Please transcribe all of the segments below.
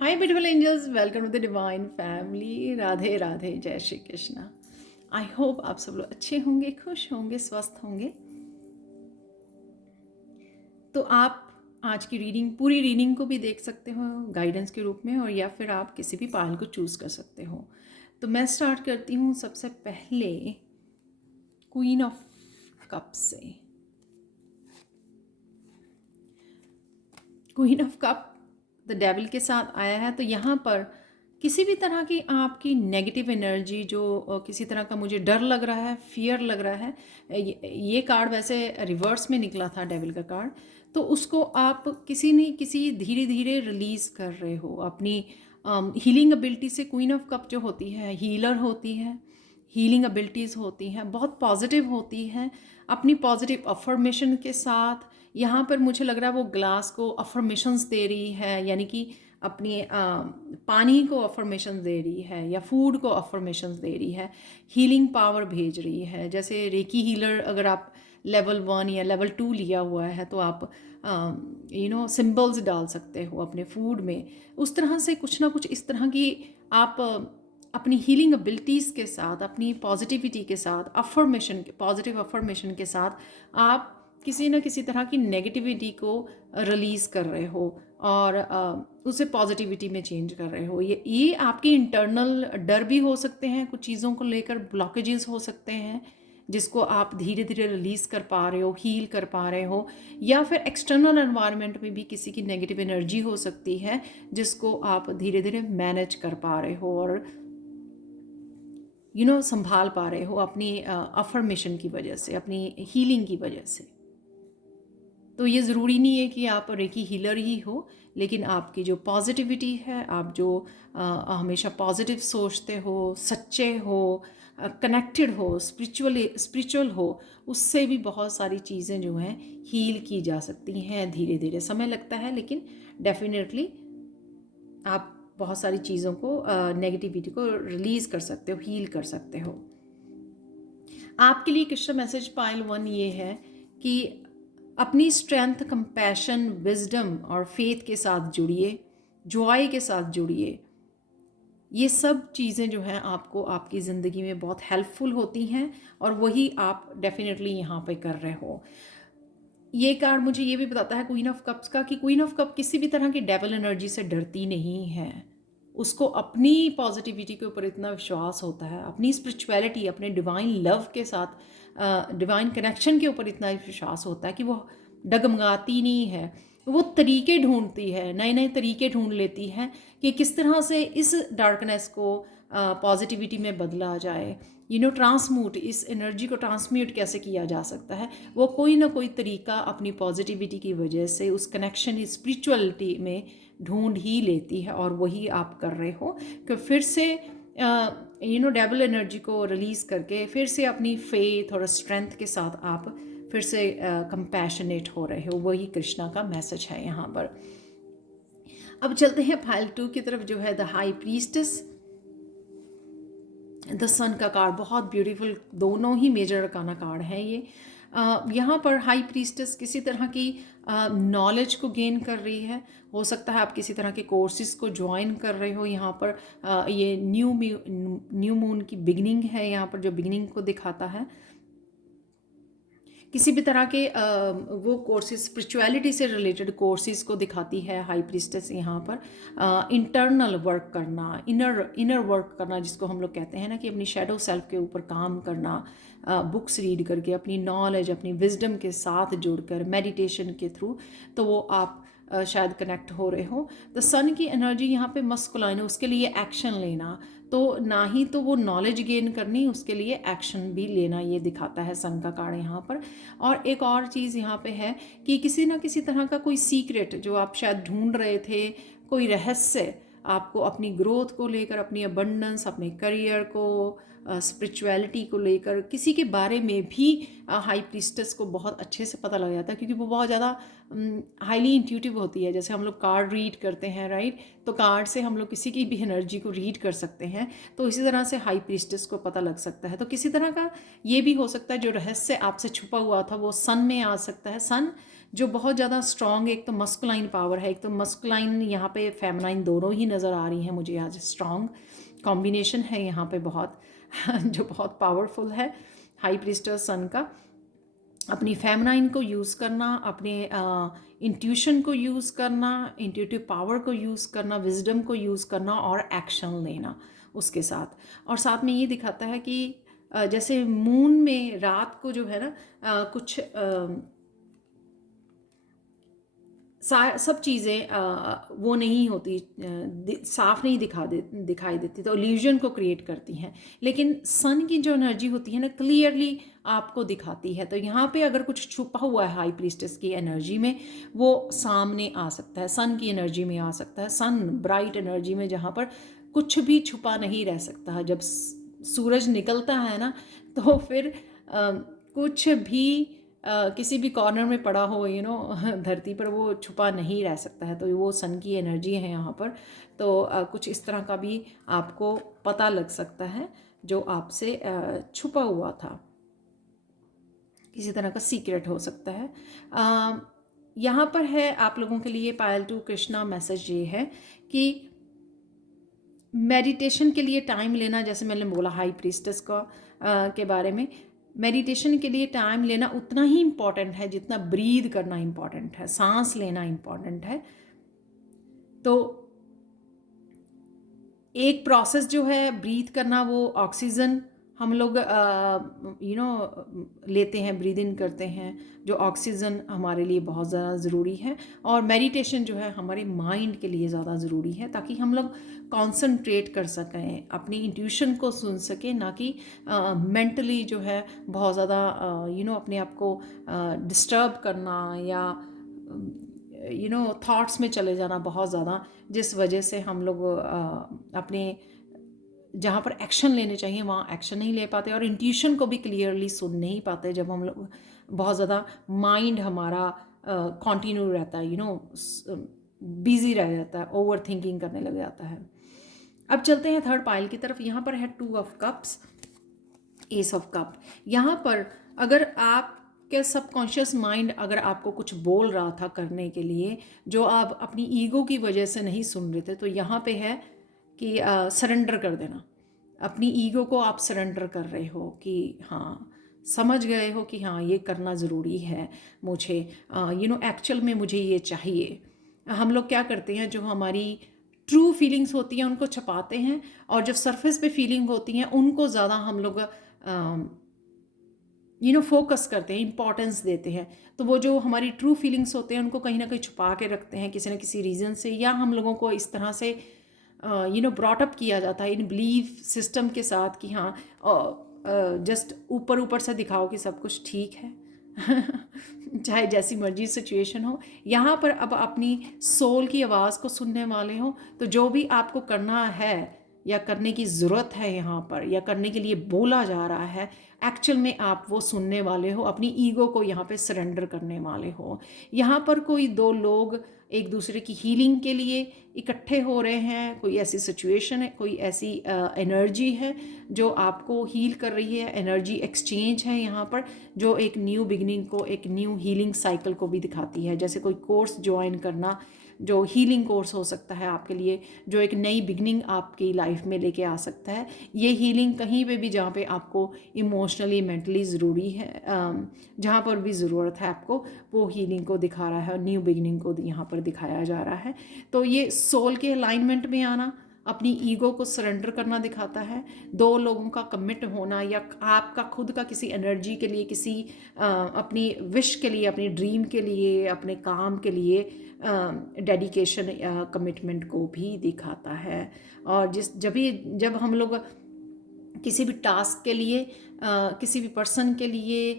Hi beautiful angels, welcome to the divine family. Radhe Radhe, जय Shri Krishna. I hope आप सब लोग अच्छे होंगे, खुश होंगे, स्वस्थ होंगे। तो आप आज की रीडिंग, पूरी रीडिंग को भी देख सकते हो गाइडेंस के रूप में, और या फिर आप किसी भी पायल को चूज़ कर सकते हो। तो मैं स्टार्ट करती हूँ सबसे पहले क्वीन ऑफ कप से। Queen of cup the devil के साथ आया है। तो यहाँ पर किसी भी तरह की आपकी नेगेटिव एनर्जी, जो किसी तरह का मुझे डर लग रहा है, फियर लग रहा है, ये कार्ड वैसे रिवर्स में निकला था, डेविल का कार्ड। तो उसको आप किसी न किसी धीरे धीरे रिलीज़ कर रहे हो अपनी हीलिंग एबिलिटी से। क्वीन ऑफ कप जो होती है, हीलर होती है, हीलिंग एबिलिटीज़ होती हैं, बहुत पॉजिटिव होती हैं। अपनी पॉजिटिव अफर्मेशन के साथ यहाँ पर मुझे लग रहा है वो ग्लास को अफर्मेशंस दे रही है, यानी कि अपनी पानी को अफर्मेशंस दे रही है या फूड को अफर्मेशंस दे रही है, हीलिंग पावर भेज रही है। जैसे रेकी हीलर अगर आप लेवल 1 या लेवल 2 लिया हुआ है तो आप सिंबल्स डाल सकते हो अपने फूड में। उस तरह से कुछ ना कुछ इस तरह की आप अपनी हीलिंग एबिलिटीज़ के साथ, अपनी पॉजिटिविटी के साथ, अफर्मेशन, पॉजिटिव अफर्मेशन के साथ आप किसी न किसी तरह की नेगेटिविटी को रिलीज़ कर रहे हो और उसे पॉजिटिविटी में चेंज कर रहे हो। ये आपके इंटरनल डर भी हो सकते हैं, कुछ चीज़ों को लेकर ब्लॉकेजेस हो सकते हैं जिसको आप धीरे धीरे रिलीज़ कर पा रहे हो, हील कर पा रहे हो। या फिर एक्सटर्नल एनवायरनमेंट में भी किसी की नेगेटिव एनर्जी हो सकती है जिसको आप धीरे धीरे मैनेज कर पा रहे हो और संभाल पा रहे हो अपनी अफर्मेशन की वजह से, अपनी हीलिंग की वजह से। तो ये ज़रूरी नहीं है कि आप रेकी हीलर ही हो, लेकिन आपकी जो पॉजिटिविटी है, आप जो हमेशा पॉजिटिव सोचते हो, सच्चे हो, कनेक्टेड हो, स्पिरिचुअल हो, उससे भी बहुत सारी चीज़ें जो हैं हील की जा सकती हैं। धीरे धीरे समय लगता है, लेकिन डेफिनेटली आप बहुत सारी चीज़ों को, नेगेटिविटी को रिलीज़ कर सकते हो, हील कर सकते हो। आपके लिए कृष्ण मैसेज पाइल 1 ये है कि अपनी स्ट्रेंथ, कंपैशन, विजडम और फेथ के साथ जुड़िए, जॉय के साथ जुड़िए। ये सब चीज़ें जो हैं आपको आपकी ज़िंदगी में बहुत हेल्पफुल होती हैं और वही आप डेफिनेटली यहाँ पे कर रहे हो। ये कार्ड मुझे ये भी बताता है क्वीन ऑफ कप्स का, कि क्वीन ऑफ कप किसी भी तरह की डेविल एनर्जी से डरती नहीं है। उसको अपनी पॉजिटिविटी के ऊपर इतना विश्वास होता है, अपनी स्पिरिचुअलिटी, अपने डिवाइन लव के साथ, डिवाइन कनेक्शन के ऊपर इतना विश्वास होता है कि वो डगमगाती नहीं है। वो तरीके ढूंढती है, नए नए तरीके ढूंढ लेती है कि किस तरह से इस डार्कनेस को पॉजिटिविटी में बदला जाए, ट्रांसम्यूट, इस एनर्जी को ट्रांसम्यूट कैसे किया जा सकता है। वो कोई ना कोई तरीका अपनी पॉजिटिविटी की वजह से उस कनेक्शन, स्पिरिचुअलिटी में ढूंढ ही लेती है, और वही आप कर रहे हो कि फिर से डेविल एनर्जी को रिलीज़ करके फिर से अपनी फेथ और स्ट्रेंथ के साथ आप फिर से कंपैशनेट हो रहे हो। वही कृष्णा का मैसेज है यहाँ पर। अब चलते हैं फाइल 2 की तरफ, जो है द हाई प्रीस्टेस। द सन का कार्ड बहुत ब्यूटीफुल, दोनों ही मेजर अरकाना कार्ड हैं ये। यहाँ पर हाई प्रीस्टेस किसी तरह की नॉलेज को गेन कर रही है। हो सकता है आप किसी तरह के कोर्सेज को ज्वाइन कर रहे हो। यहाँ पर ये न्यू मून की बिगनिंग है, यहाँ पर जो बिगनिंग को दिखाता है। किसी भी तरह के वो कोर्सेज, स्पिरिचुअलिटी से रिलेटेड कोर्सेज को दिखाती है हाई प्रीस्टेस यहाँ पर। इंटरनल वर्क करना, इनर वर्क करना, जिसको हम लोग कहते हैं ना, कि अपनी शेडो सेल्फ के ऊपर काम करना, बुक्स रीड करके, अपनी नॉलेज, अपनी विजडम के साथ जुड़कर, मेडिटेशन के थ्रू। तो वो आप शायद कनेक्ट हो रहे हो। द सन की एनर्जी यहाँ पे मस्कुलाइन है, उसके लिए एक्शन लेना। तो ना ही तो वो नॉलेज गेन करनी, उसके लिए एक्शन भी लेना, ये दिखाता है सन का कार्ड यहाँ पर। और एक और चीज़ यहाँ पे है कि किसी ना किसी तरह का कोई सीक्रेट जो आप शायद ढूंढ रहे थे, कोई रहस्य आपको अपनी ग्रोथ को लेकर, अपनी अबंडेंस, अपने करियर को, स्पिरिचुअलिटी को लेकर, किसी के बारे में भी हाई प्रीस्टेस को बहुत अच्छे से पता लग जाता है, क्योंकि वो बहुत ज़्यादा हाईली इंट्यूटिव होती है। जैसे हम लोग कार्ड रीड करते हैं, राइट, तो कार्ड से हम लोग किसी की भी एनर्जी को रीड कर सकते हैं, तो इसी तरह से हाई प्रीस्टेस को पता लग सकता है। तो किसी तरह का ये भी हो सकता है जो रहस्य आपसे छुपा हुआ था वो सन में आ सकता है। सन जो बहुत ज़्यादा स्ट्रॉन्ग, एक तो मस्कुलाइन पावर है, एक तो मस्कुलाइन, यहाँ पे फेमिनाइन दोनों ही नज़र आ रही हैं मुझे आज। स्ट्रॉन्ग कॉम्बिनेशन है यहाँ पे बहुत जो बहुत पावरफुल है हाई प्रीस्टेस सन का। अपनी फेमिनाइन को यूज़ करना, अपने इंट्यूशन को यूज़ करना, इंट्यूटिव पावर को यूज़ करना, विजडम को यूज़ करना और एक्शन लेना उसके साथ। और साथ में ये दिखाता है कि जैसे मून में रात को जो है ना कुछ सब चीज़ें वो नहीं होती, साफ नहीं दिखाई देती, तो इल्यूजन को क्रिएट करती हैं। लेकिन सन की जो एनर्जी होती है ना, क्लियरली आपको दिखाती है। तो यहाँ पे अगर कुछ छुपा हुआ है हाई प्रीस्टेस की एनर्जी में, वो सामने आ सकता है, सन की एनर्जी में आ सकता है। सन ब्राइट एनर्जी में जहाँ पर कुछ भी छुपा नहीं रह सकता है। जब सूरज निकलता है ना, तो फिर कुछ भी किसी भी कॉर्नर में पड़ा हो धरती पर, वो छुपा नहीं रह सकता है। तो वो सन की एनर्जी है यहाँ पर। तो कुछ इस तरह का भी आपको पता लग सकता है जो आपसे छुपा हुआ था, किसी तरह का सीक्रेट हो सकता है। यहाँ पर है आप लोगों के लिए पायल टू कृष्णा मैसेज ये है कि मेडिटेशन के लिए टाइम लेना, जैसे मैंने बोला हाई प्रीस्टेस का के बारे में, मेडिटेशन के लिए टाइम लेना उतना ही इम्पॉर्टेंट है जितना ब्रीद करना इम्पॉर्टेंट है, सांस लेना इम्पॉर्टेंट है। तो एक प्रोसेस जो है ब्रीथ करना, वो ऑक्सीजन हम लोग लेते हैं, ब्रीद इन करते हैं, जो ऑक्सीजन हमारे लिए बहुत ज़्यादा ज़रूरी है। और मेडिटेशन जो है हमारे माइंड के लिए ज़्यादा ज़रूरी है, ताकि हम लोग कंसंट्रेट कर सकें, अपनी इंट्यूशन को सुन सकें, ना कि मेंटली जो है बहुत ज़्यादा अपने आप को डिस्टर्ब करना या थॉट्स में चले जाना बहुत ज़्यादा, जिस वजह से हम लोग अपने जहाँ पर एक्शन लेने चाहिए वहाँ एक्शन नहीं ले पाते, और इंट्यूशन को भी क्लियरली सुन नहीं पाते जब हम लोग बहुत ज़्यादा माइंड हमारा कॉन्टिन्यू रहता है, बिजी रह जाता है, ओवर थिंकिंग करने लग जाता है। अब चलते हैं थर्ड पाइल की तरफ। यहाँ पर है 2 of cups, S of cup. यहाँ पर अगर आप के सबकॉन्शियस माइंड अगर आपको कुछ बोल रहा था करने के लिए, जो आप अपनी ईगो की वजह से नहीं सुन रहे थे, तो यहाँ पे है कि सरेंडर कर देना। अपनी ईगो को आप सरेंडर कर रहे हो कि हाँ, समझ गए हो कि हाँ ये करना ज़रूरी है मुझे, एक्चुअल में मुझे ये चाहिए। हम लोग क्या करते हैं, जो हमारी ट्रू फीलिंग्स होती हैं उनको छुपाते हैं, और जो सरफेस पे फीलिंग होती हैं उनको ज़्यादा हम लोग फोकस करते हैं, इंपॉर्टेंस देते हैं। तो वो जो हमारी ट्रू फीलिंग्स होते हैं उनको कहीं ना कहीं छुपा के रखते हैं किसी न किसी रीज़न से, या हम लोगों को इस तरह से ब्रॉटअप किया जाता है इन बिलीफ सिस्टम के साथ कि हाँ जस्ट ऊपर ऊपर से दिखाओ कि सब कुछ ठीक है चाहे जैसी मर्जी सिचुएशन हो। यहाँ पर अब अपनी सोल की आवाज़ को सुनने वाले हो, तो जो भी आपको करना है या करने की ज़रूरत है यहाँ पर, या करने के लिए बोला जा रहा है, एक्चुअल में आप वो सुनने वाले हो, अपनी ईगो को यहाँ पे सरेंडर करने वाले हो। यहाँ पर कोई 2 लोग एक दूसरे की हीलिंग के लिए इकट्ठे हो रहे हैं, कोई ऐसी सिचुएशन है, कोई ऐसी एनर्जी है जो आपको हील कर रही है, एनर्जी एक्सचेंज है यहाँ पर, जो एक न्यू बिगिनिंग को, एक न्यू हीलिंग साइकिल को भी दिखाती है। जैसे कोई कोर्स ज्वाइन करना, जो हीलिंग कोर्स हो सकता है आपके लिए, जो एक नई बिगनिंग आपकी लाइफ में लेके आ सकता है। ये हीलिंग कहीं पे भी जहाँ पे आपको इमोशनली मेंटली ज़रूरी है, जहाँ पर भी ज़रूरत है आपको, वो हीलिंग को दिखा रहा है, न्यू बिगनिंग को यहाँ पर दिखाया जा रहा है। तो ये सोल के अलाइनमेंट में आना, अपनी ईगो को सरेंडर करना दिखाता है। 2 लोगों का कमिट होना, या आपका खुद का किसी एनर्जी के लिए, किसी अपनी विश के लिए, अपनी ड्रीम के लिए, अपने काम के लिए डेडिकेशन या कमिटमेंट को भी दिखाता है। और जब हम लोग किसी भी टास्क के लिए, किसी भी पर्सन के लिए,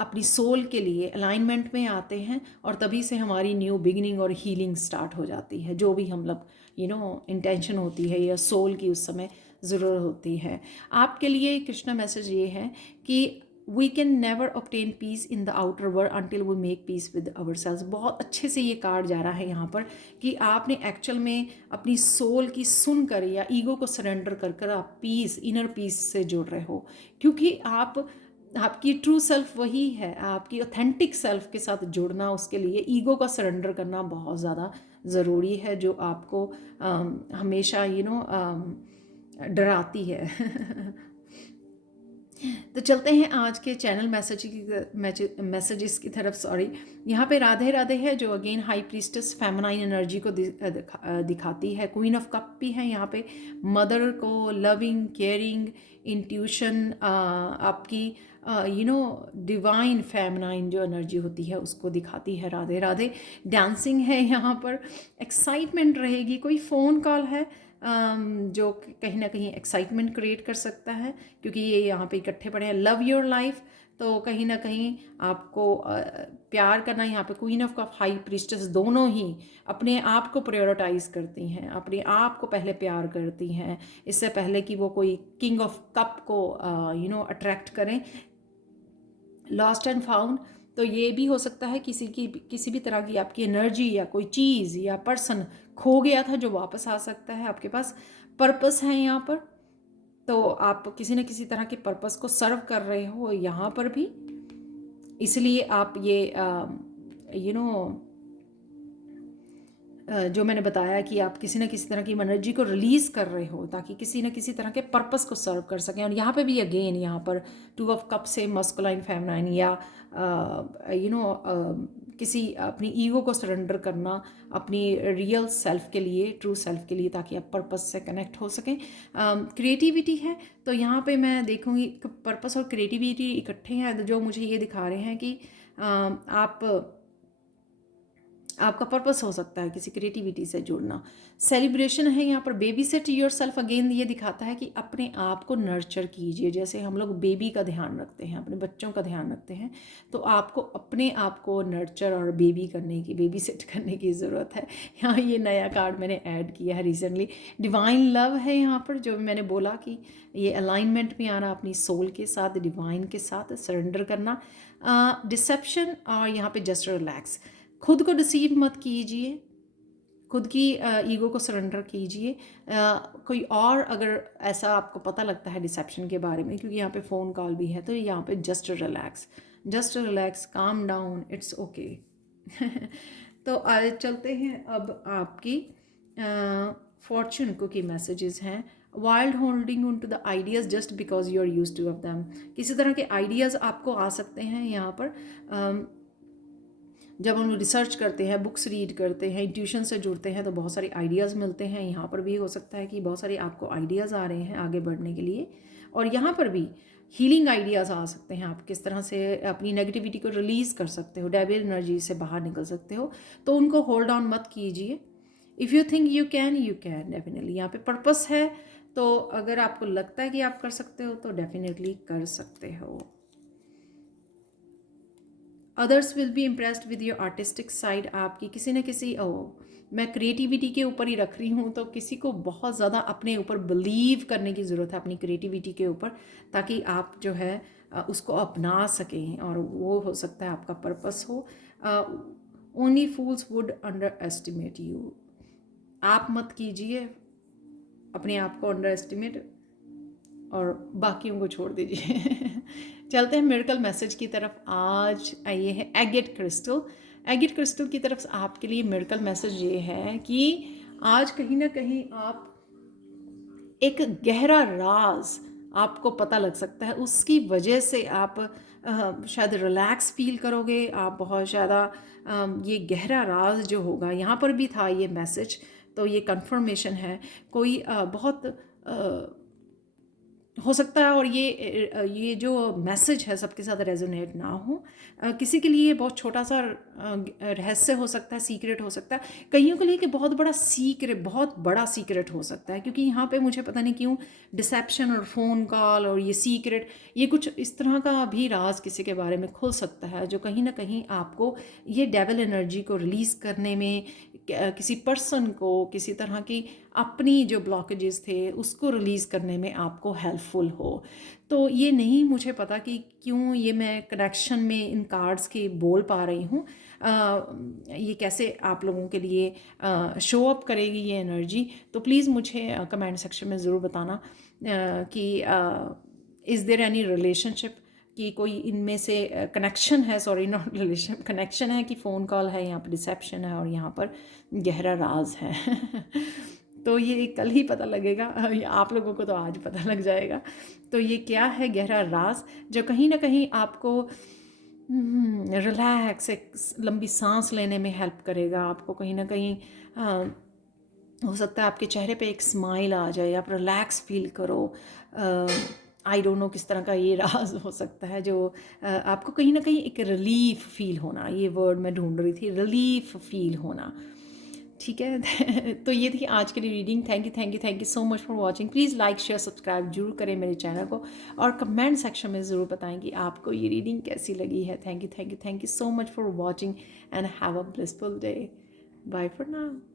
अपनी सोल के लिए अलाइनमेंट में आते हैं, और तभी से हमारी न्यू बिगिनिंग और हीलिंग स्टार्ट हो जाती है। जो भी हम लोग इंटेंशन होती है या सोल की उस समय ज़रूरत होती है। आपके लिए कृष्णा मैसेज ये है कि we can never obtain peace in the outer world until we make peace with our selves. बहुत अच्छे से ये कार्ड जा रहा है यहाँ पर कि आपने एक्चुअल में अपनी सोल की सुन कर या ईगो को सरेंडर कर कर आप पीस, इनर पीस से जुड़ रहे हो, क्योंकि आपकी ट्रू सेल्फ वही है। आपकी ऑथेंटिक सेल्फ के साथ जुड़ना, उसके लिए ईगो का सरेंडर करना बहुत ज़्यादा ज़रूरी है, जो आपको हमेशा डराती है। तो चलते हैं आज के चैनल मैसेजेस की तरफ। सॉरी, यहाँ पे राधे राधे है, जो again high priestess feminine energy को दिखाती है। क्वीन ऑफ कप भी है यहाँ पे, मदर को लविंग, केयरिंग, इंट्यूशन, आपकी डिवाइन फेमिनाइन जो एनर्जी होती है उसको दिखाती है। राधे राधे। डांसिंग है यहाँ पर, एक्साइटमेंट रहेगी, कोई फ़ोन कॉल है जो कहीं ना कहीं एक्साइटमेंट क्रिएट कर सकता है, क्योंकि ये यहाँ पे इकट्ठे पड़े हैं। लव योर लाइफ, तो कहीं ना कहीं आपको प्यार करना। यहाँ पे queen of cup, high priestess दोनों ही अपने आप को प्रायोरिटाइज करती हैं, अपने आप को पहले प्यार करती हैं, इससे पहले कि वो कोई किंग ऑफ कप को अट्रैक्ट करें। लॉस्ट एंड फाउंड, तो ये भी हो सकता है किसी भी तरह की आपकी एनर्जी या कोई चीज़ या पर्सन खो गया था जो वापस आ सकता है आपके पास। पर्पस है यहाँ पर, तो आप किसी न किसी तरह के पर्पस को सर्व कर रहे हो यहाँ पर भी, इसलिए आप ये जो मैंने बताया कि आप किसी न किसी तरह की एनर्जी को रिलीज़ कर रहे हो ताकि किसी न किसी तरह के पर्पस को सर्व कर सकें। और यहाँ पे भी अगेन यहाँ पर टू ऑफ कप से मस्कुलाइन फेमिनाइन या किसी अपनी ईगो को सरेंडर करना अपनी रियल सेल्फ के लिए, ट्रू सेल्फ के लिए, ताकि आप पर्पस से कनेक्ट हो सकें। क्रिएटिविटी है, तो यहाँ पे मैं देखूँगी पर्पस और क्रिएटिविटी इकट्ठे हैं, जो मुझे ये दिखा रहे हैं कि आपका पर्पस हो सकता है किसी क्रिएटिविटी से जुड़ना। सेलिब्रेशन है यहाँ पर, baby set your self, again ये दिखाता है कि अपने आप को नर्चर कीजिए। जैसे हम लोग बेबी का ध्यान रखते हैं, अपने बच्चों का ध्यान रखते हैं, तो आपको अपने आप को नर्चर और बेबी सेट करने की ज़रूरत है। यहाँ ये नया कार्ड मैंने ऐड किया है रिसेंटली। डिवाइन लव है यहाँ पर, जो मैंने बोला कि ये अलाइनमेंट में आना अपनी सोल के साथ, डिवाइन के साथ सरेंडर करना। डिसेप्शन, और यहाँ पे जस्ट रिलैक्स। खुद को डिसीव मत कीजिए, खुद की ईगो को सरेंडर कीजिए। कोई और अगर ऐसा आपको पता लगता है डिसेप्शन के बारे में, क्योंकि यहाँ पे फ़ोन कॉल भी है, तो यहाँ पे just relax, calm down, it's okay. तो आज चलते हैं अब आपकी फॉर्चून कुकी मैसेजेस हैं। While holding on to the ideas just because you are used to of them. किसी तरह के आइडियाज़ आपको आ सकते हैं यहाँ पर। जब हम रिसर्च करते हैं, बुक्स रीड करते हैं, इंट्यूशन से जुड़ते हैं, तो बहुत सारे आइडियाज़ मिलते हैं। यहाँ पर भी हो सकता है कि बहुत सारे आपको आइडियाज़ आ रहे हैं आगे बढ़ने के लिए। और यहाँ पर भी हीलिंग आइडियाज़ आ सकते हैं, आप किस तरह से अपनी नेगेटिविटी को रिलीज़ कर सकते हो, डेविल एनर्जी से बाहर निकल सकते हो। तो उनको होल्ड ऑन मत कीजिए। If you think you can definitely. यहाँ पे पर्पस है, तो अगर आपको लगता है कि आप कर सकते हो तो डेफिनेटली कर सकते हो। Others will be impressed with your artistic side. आपकी किसी न किसी मैं क्रिएटिविटी के ऊपर ही रख रही हूँ, तो किसी को बहुत ज़्यादा अपने ऊपर बिलीव करने की ज़रूरत है, अपनी क्रिएटिविटी के ऊपर, ताकि आप जो है उसको अपना सकें, और वो हो सकता है आपका पर्पस हो। Only fools would under estimate you. आप मत कीजिए अपने आप को अंडर एस्टिमेट, और बाकियों को छोड़ दीजिए। चलते हैं मिरेकल मैसेज की तरफ। आज आइए है एगेट क्रिस्टल की तरफ आपके लिए मिरेकल मैसेज ये है कि आज कहीं ना कहीं आप एक गहरा राज आपको पता लग सकता है, उसकी वजह से आप शायद रिलैक्स फील करोगे। आप बहुत ज़्यादा ये गहरा राज जो होगा, यहाँ पर भी था ये मैसेज, तो ये कंफर्मेशन है। कोई बहुत हो सकता है, और ये जो मैसेज है सबके साथ रेजोनेट ना हो। किसी के लिए बहुत छोटा सा रहस्य हो सकता है, सीक्रेट हो सकता है। कईयों के लिए कि बहुत बड़ा सीक्रेट हो सकता है, क्योंकि यहाँ पे मुझे पता नहीं क्यों डिसेप्शन और फ़ोन कॉल और ये सीक्रेट, ये कुछ इस तरह का भी राज किसी के बारे में खुल सकता है, जो कहीं ना कहीं आपको ये डेविल एनर्जी को रिलीज़ करने में, किसी पर्सन को किसी तरह की अपनी जो ब्लॉकेजेस थे उसको रिलीज़ करने में आपको हेल्पफुल हो। तो ये नहीं मुझे पता कि क्यों ये मैं कनेक्शन में इन कार्ड्स के बोल पा रही हूँ। ये कैसे आप लोगों के लिए शो अप करेगी ये एनर्जी, तो प्लीज़ मुझे कमेंट सेक्शन में ज़रूर बताना कि इज़ देयर एनी रिलेशनशिप, कि कोई इनमें से कनेक्शन है, सॉरी नॉट रिलेशन, कनेक्शन है कि फ़ोन कॉल है, यहाँ पर रिसेप्शन है और यहाँ पर गहरा राज है। तो ये कल ही पता लगेगा, आप लोगों को तो आज पता लग जाएगा। तो ये क्या है गहरा राज, जो कहीं ना कहीं आपको रिलैक्स, एक लंबी सांस लेने में हेल्प करेगा। आपको कहीं ना कहीं हो सकता है आपके चेहरे पे एक स्माइल आ जाए, आप रिलैक्स फील करो। आई डोंट नो किस तरह का ये राज हो सकता है जो आपको कहीं ना कहीं एक रिलीफ फील होना, ये वर्ड मैं ढूंढ रही थी, रिलीफ फील होना। ठीक है। तो ये थी आज की reading. Thank you so much for watching. Please like share subscribe जरूर करें मेरे चैनल को, और कमेंट सेक्शन में ज़रूर बताएं कि आपको ये रीडिंग कैसी लगी है। Thank you so much for watching and have a blissful day. Bye for now.